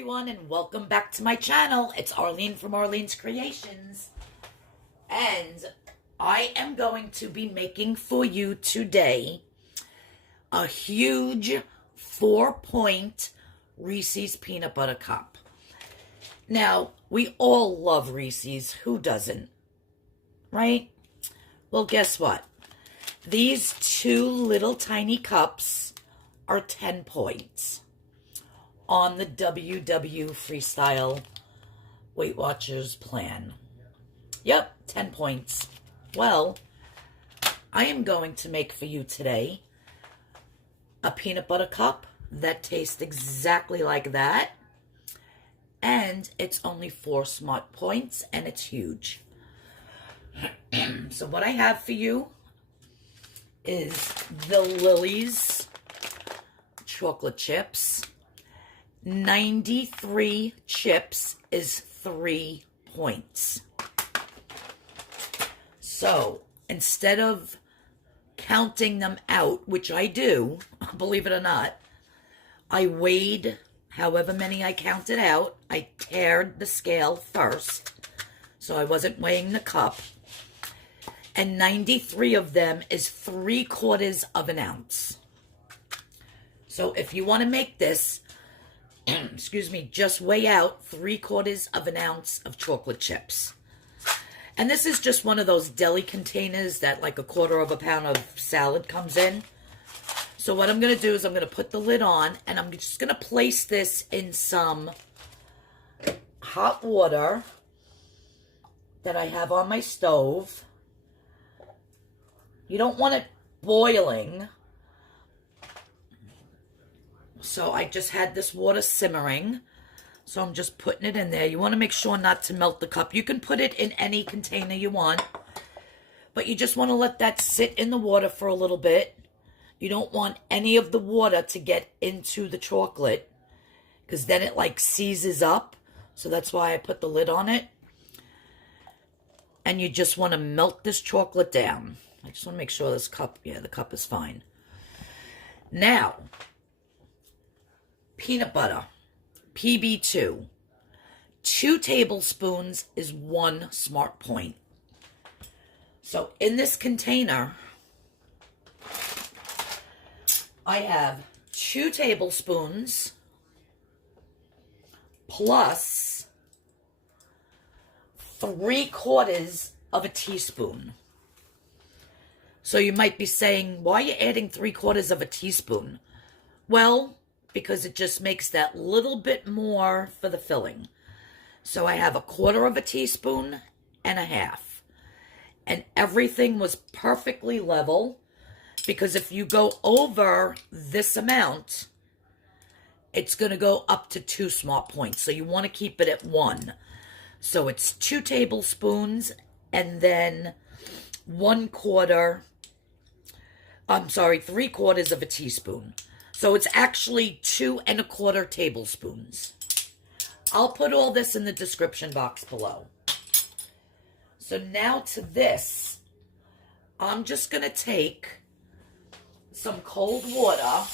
everyone, and welcome back to my channel. It's Arlene from Arlene's Creations, and I am going to be making for you today a huge 4-point Reese's peanut butter cup. Now, we all love Reese's. Who doesn't? Right? Well, guess what? These two little tiny cups are 10 points on the WW Freestyle Weight Watchers plan. Yep, 10 points. Well, I am going to make for you today a peanut butter cup that tastes exactly like that. And it's only 4 smart points, and it's huge. So what I have for you is the Lily's chocolate chips. 93 chips is 3 points. So instead of counting them out, which I do, believe it or not, I weighed however many I counted out. I tared the scale first, so I wasn't weighing the cup. And 93 of them is 3/4 of an ounce. So if you want to make this, excuse me, just weigh out 3/4 of an ounce of chocolate chips. And this is just one of those deli containers that like 1/4 pound of salad comes in. So what I'm going to do is I'm going to put the lid on, and I'm just going to place this in some hot water that I have on my stove. You don't want it boiling. So I just had this water simmering. So I'm just putting it in there. You want to make sure not to melt the cup. You can put it in any container you want. But you just want to let that sit in the water for a little bit. You don't want any of the water to get into the chocolate, because then it like seizes up. So that's why I put the lid on it. And you just want to melt this chocolate down. I just want to make sure this cup, yeah, the cup is fine. Now, peanut butter, PB2. 2 tablespoons is 1 smart point. So in this container, I have 2 tablespoons plus 3/4 of a teaspoon. So you might be saying, why are you adding 3/4 of a teaspoon? Well, because it just makes that little bit more for the filling. So I have 1/4 of a teaspoon and a half. And everything was perfectly level, because if you go over this amount, it's going to go up to 2 smart points. So you want to keep it at 1. So it's 2 tablespoons and then 3/4 of a teaspoon. So it's actually 2 1/4 tablespoons. I'll put all this in the description box below. So now to this, I'm just going to take some cold water,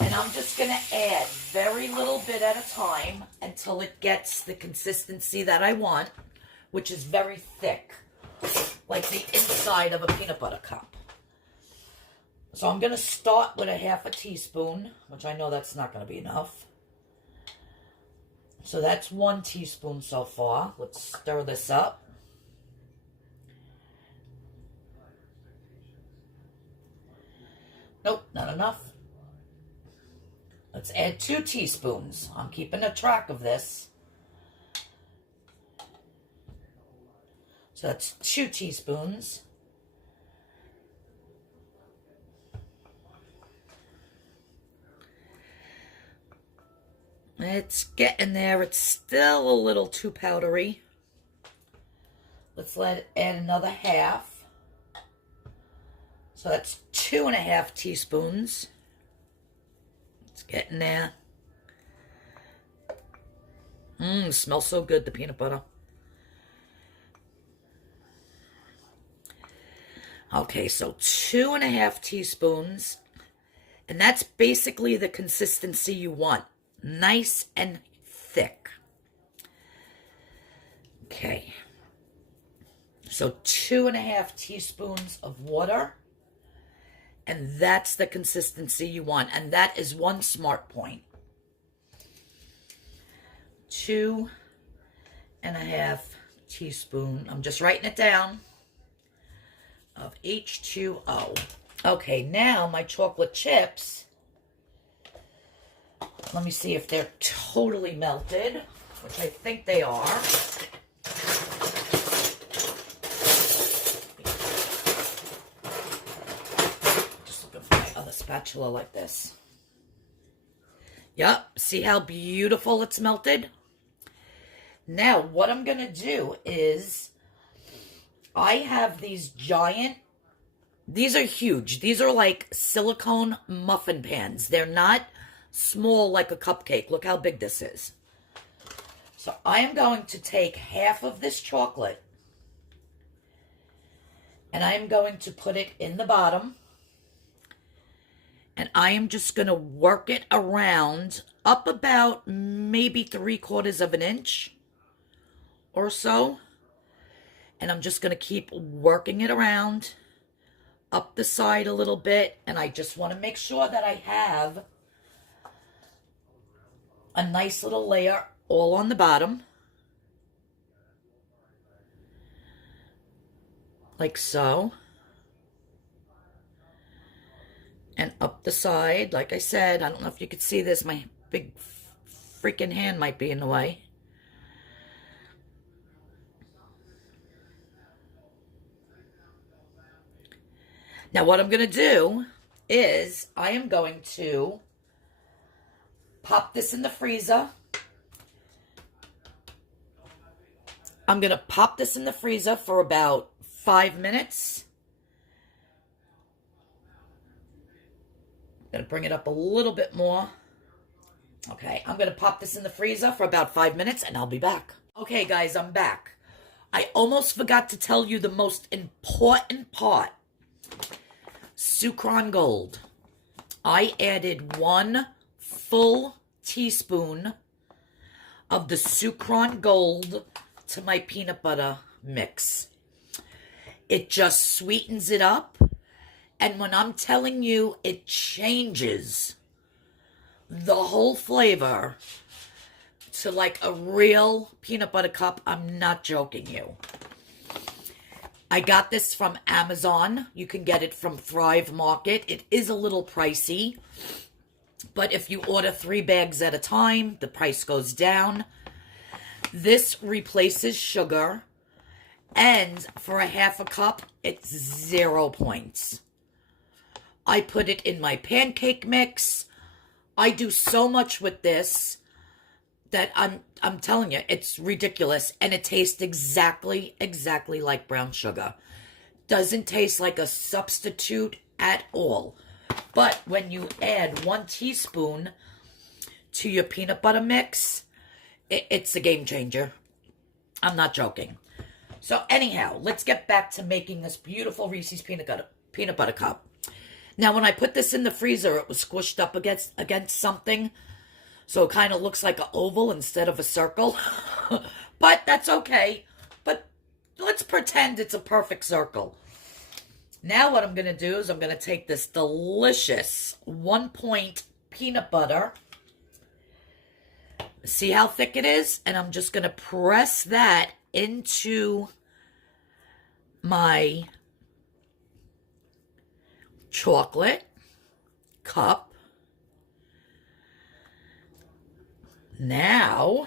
and I'm just going to add very little bit at a time until it gets the consistency that I want, which is very thick, like the inside of a peanut butter cup. So I'm going to start with 1/2 teaspoon, which I know that's not going to be enough. So that's 1 teaspoon so far. Let's stir this up. Nope, not enough. Let's add 2 teaspoons. I'm keeping a track of this. So that's 2 teaspoons. It's getting there. It's still a little too powdery. Let's add another 1/2. So that's 2 1/2 teaspoons. It's getting there. Smells so good, the peanut butter. Okay, so 2 1/2 teaspoons. And that's basically the consistency you want. nice and thick. Okay. So 2.5 teaspoons of water. And that's the consistency you want. And that is one smart point. 2.5 teaspoons. I'm just writing it down. Of H2O. Okay, now my chocolate chips. Let me see if they're totally melted, which I think they are. Just looking for my other spatula like this. Yep, see how beautiful it's melted? Now, what I'm going to do is, I have these giant, these are huge. These are like silicone muffin pans. They're not small like a cupcake. Look how big this is. So I am going to take half of this chocolate and I am going to put it in the bottom. And I am just going to work it around up about maybe 3/4 of an inch or so. And I'm just going to keep working it around up the side a little bit. And I just want to make sure that I have a nice little layer all on the bottom. Like so. And up the side, like I said, I don't know if you could see this. My big freaking hand might be in the way. Now what I'm going to do is I am going to pop this in the freezer. I'm going to pop this in the freezer for about 5 minutes. I'm going to bring it up a little bit more. Okay, I'm going to pop this in the freezer for about 5 minutes and I'll be back. Okay, guys, I'm back. I almost forgot to tell you the most important part. Sukrin Gold. I added 1 full teaspoon of the Sukrin Gold to my peanut butter mix. It just sweetens it up. And when I'm telling you, it changes the whole flavor to like a real peanut butter cup. I'm not joking you. I got this from Amazon. You can get it from Thrive Market. It is a little pricey. But if you order 3 bags at a time, the price goes down. This replaces sugar. And for a half a cup, it's 0 points. I put it in my pancake mix. I do so much with this that I'm telling you, it's ridiculous. And it tastes exactly like brown sugar. Doesn't taste like a substitute at all. But when you add 1 teaspoon to your peanut butter mix, it's a game changer. I'm not joking. So anyhow, let's get back to making this beautiful Reese's peanut butter cup. Now, when I put this in the freezer, it was squished up against something. So it kind of looks like an oval instead of a circle. But that's okay. But let's pretend it's a perfect circle. Now what I'm going to do is I'm going to take this delicious 1-point peanut butter. See how thick it is? And I'm just going to press that into my chocolate cup. Now,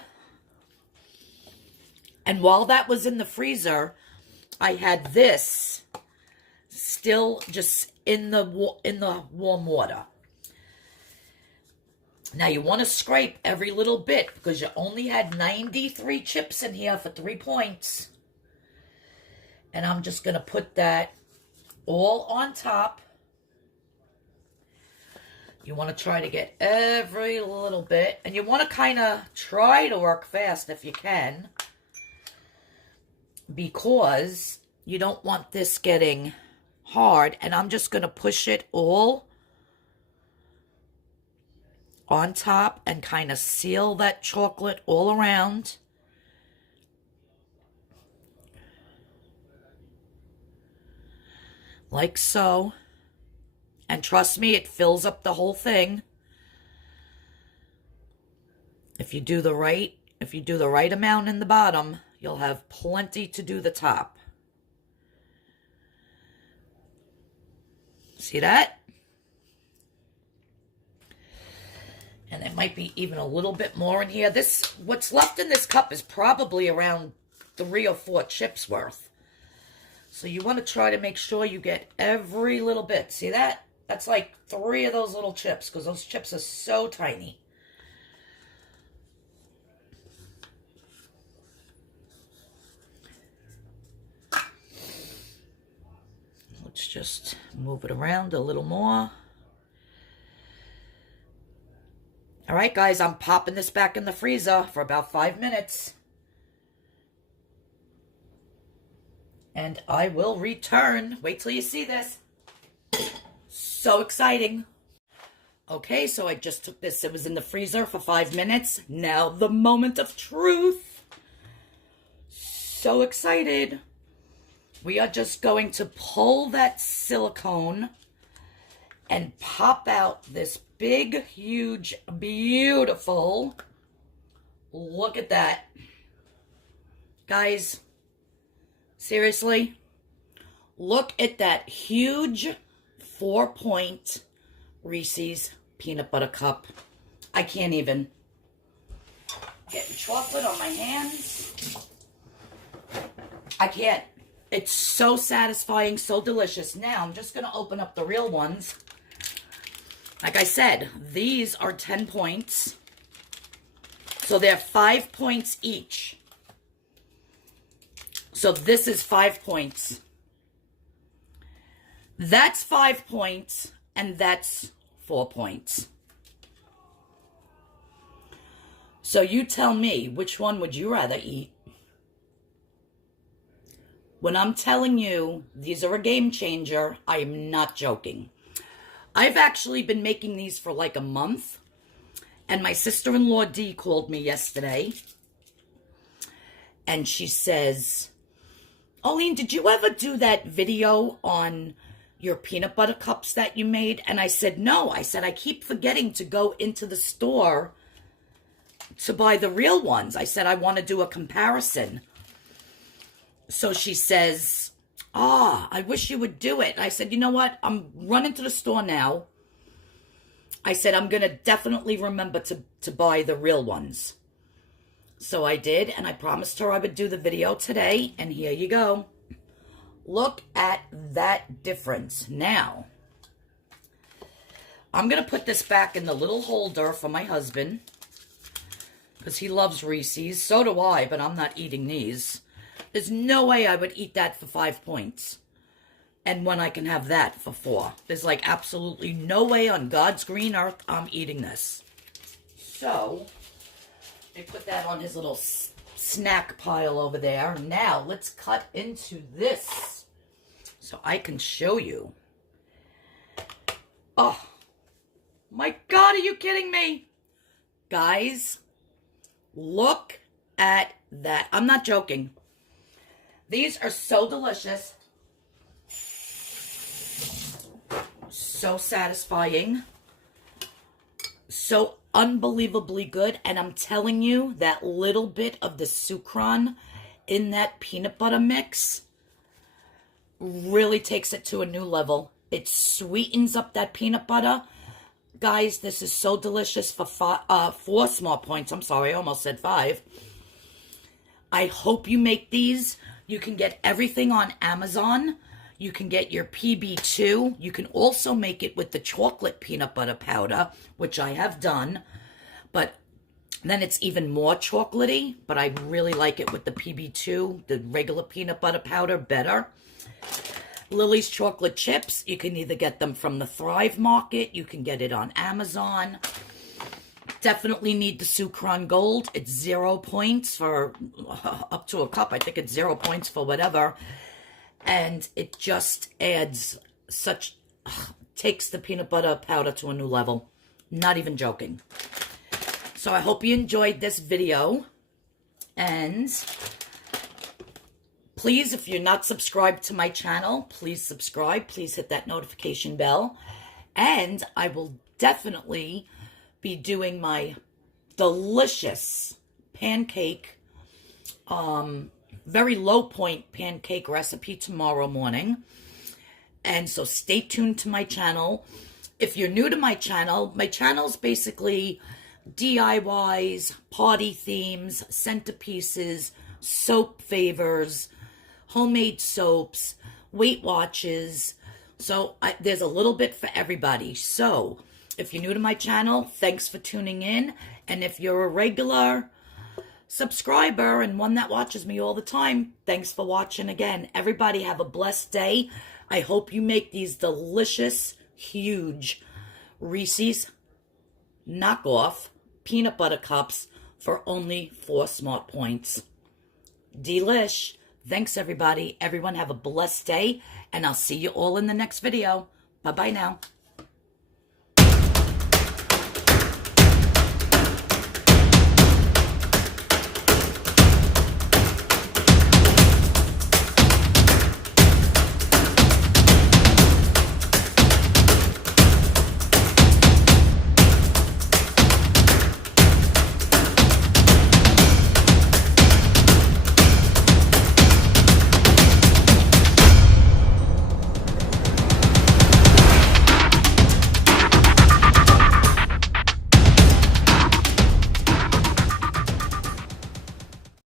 and while that was in the freezer, I had this still just in the warm water. Now you want to scrape every little bit because you only had 93 chips in here for 3 points. And I'm just going to put that all on top. You want to try to get every little bit. And you want to kind of try to work fast if you can. Because you don't want this getting hard. And I'm just going to push it all on top and kind of seal that chocolate all around. Like so. And trust me, it fills up the whole thing. If you do the right amount in the bottom, you'll have plenty to do the top. See that? And there might be even a little bit more in here. What's left in this cup is probably around 3 or 4 chips worth. So you want to try to make sure you get every little bit. See that? That's like 3 of those little chips, because those chips are so tiny. Let's just move it around a little more. All right, guys, I'm popping this back in the freezer for about 5 minutes. And I will return. Wait till you see this. So exciting. Okay, so I just took this. It was in the freezer for 5 minutes. Now the moment of truth. So excited. We are just going to pull that silicone and pop out this big, huge, beautiful, look at that. Guys, seriously, look at that huge 4-point Reese's peanut butter cup. I can't even. Getting chocolate on my hands. I can't. It's so satisfying, so delicious. Now, I'm just going to open up the real ones. Like I said, these are 10 points. So they're 5 points each. So this is 5 points. That's 5 points, and that's 4 points. So you tell me, which one would you rather eat? When I'm telling you these are a game changer, I am not joking. I've actually been making these for like a month. And my sister-in-law Dee called me yesterday. And she says, Arlene, did you ever do that video on your peanut butter cups that you made? And I said, no. I said, I keep forgetting to go into the store to buy the real ones. I said, I want to do a comparison. So she says, I wish you would do it. I said, you know what? I'm running to the store now. I said, I'm going to definitely remember to buy the real ones. So I did, and I promised her I would do the video today, and here you go. Look at that difference. Now, I'm going to put this back in the little holder for my husband, because he loves Reese's. So do I, but I'm not eating these. There's no way I would eat that for 5 points. And when I can have that for 4. There's like absolutely no way on God's green earth I'm eating this. So, they put that on his little snack pile over there. Now, let's cut into this so I can show you. Oh, my God, are you kidding me? Guys, look at that. I'm not joking. These are so delicious. So satisfying. So unbelievably good. And I'm telling you, that little bit of the Sukrin in that peanut butter mix really takes it to a new level. It sweetens up that peanut butter. Guys, this is so delicious for 4 small points. I'm sorry, I almost said 5. I hope you make these. You can get everything on Amazon. You can get your PB2. You can also make it with the chocolate peanut butter powder, which I have done. But then it's even more chocolatey. But I really like it with the PB2, the regular peanut butter powder, better. Lily's chocolate chips. You can either get them from the Thrive Market. You can get it on Amazon. Definitely need the Sukrin Gold. It's 0 points for up to a cup. I think it's 0 points for whatever. And it just adds takes the peanut butter powder to a new level. Not even joking. So I hope you enjoyed this video. And please, if you're not subscribed to my channel, please subscribe. Please hit that notification bell. And I will definitely be doing my delicious pancake, very low point pancake recipe tomorrow morning. And so stay tuned to my channel. If you're new to my channel's basically DIYs, party themes, centerpieces, soap favors, homemade soaps, Weight Watchers. So there's a little bit for everybody. So if you're new to my channel, thanks for tuning in. And if you're a regular subscriber and one that watches me all the time, thanks for watching again. Everybody have a blessed day. I hope you make these delicious, huge Reese's knockoff peanut butter cups for only 4 smart points. Delish. Thanks, everybody. Everyone have a blessed day, and I'll see you all in the next video. Bye-bye now.